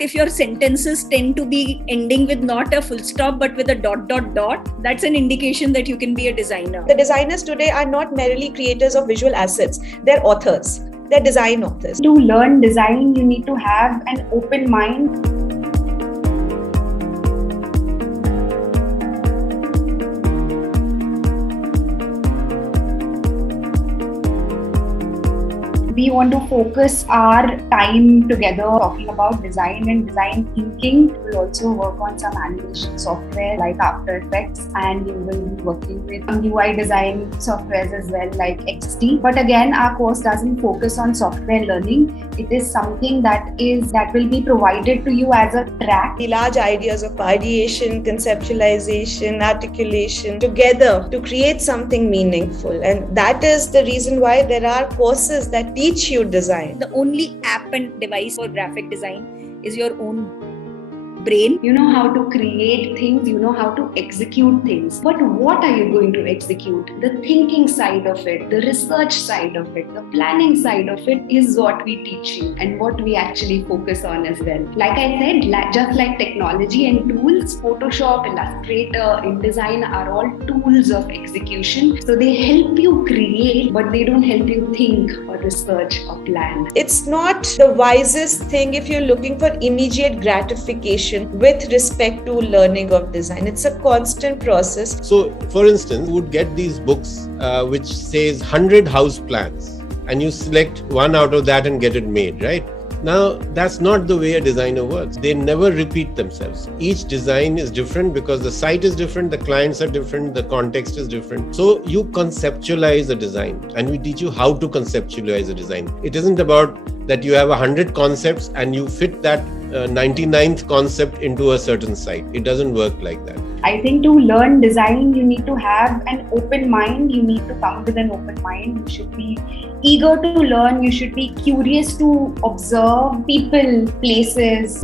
If your sentences tend to be ending with not a full stop but with a ... that's an indication that you can be a designer. The designers today are not merely creators of visual assets, they're authors, they're design authors. To learn design, you need to have an open mind. We want to focus our time together talking about design and design thinking. We'll also work on some animation software like After Effects, and we will be working with some UI design softwares as well like XD. But again, our course doesn't focus on software learning. It is something that will be provided to you as a track. The large ideas of ideation, conceptualization, articulation together to create something meaningful. And that is the reason why there are courses that teach you design. The only app and device for graphic design is your own brain. You know how to create things, you know how to execute things. But what are you going to execute? The thinking side of it, the research side of it, the planning side of it is what we teach you and what we actually focus on as well. Like I said, just like technology and tools, Photoshop, Illustrator, InDesign are all tools of execution. So they help you create, but they don't help you think or research or plan. It's not the wisest thing if you're looking for immediate gratification with respect to learning of design. It's a constant process. So, for instance, you would get these books which says 100 house plans, and you select one out of that and get it made, right? Now, that's not the way a designer works. They never repeat themselves. Each design is different because the site is different, the clients are different, the context is different. So you conceptualize a design, and we teach you how to conceptualize a design. It isn't about that you have 100 concepts and you fit that 99th concept into a certain site. It doesn't work like that. I think to learn design, you need to have an open mind. You need to come with an open mind. You should be eager to learn. You should be curious to observe people, places.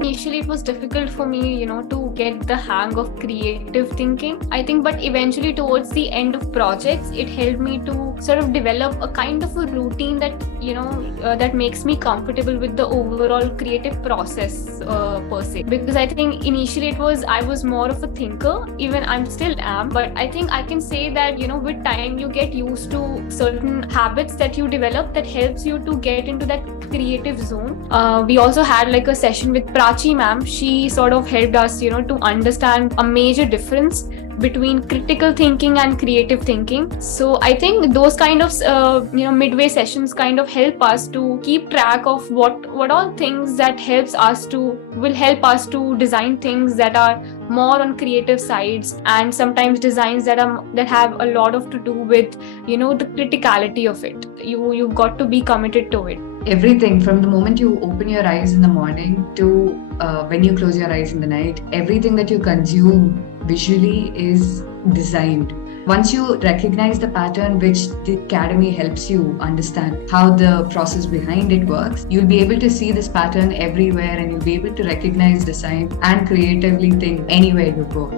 Initially, it was difficult for me, to get the hang of creative thinking. I think, but eventually towards the end of projects, it helped me to sort of develop a kind of a routine that, that makes me comfortable with the overall creative process per se. Because I think initially I was more of a thinker, even I still am, but I think I can say that, with time you get used to certain habits that you develop that helps you to get into that creative zone. We also had like a session with Prachi ma'am. She sort of helped us, to understand a major difference between critical thinking and creative thinking. So I think those kind of midway sessions kind of help us to keep track of what all things that will help us to design things that are more on creative sides, and sometimes designs that have a lot to do with the criticality of it. You've got to be committed to it. Everything from the moment you open your eyes in the morning to when you close your eyes in the night, everything that you consume visually is designed. Once you recognize the pattern which the academy helps you understand how the process behind it works, you'll be able to see this pattern everywhere, and you'll be able to recognize design and creatively think anywhere you go.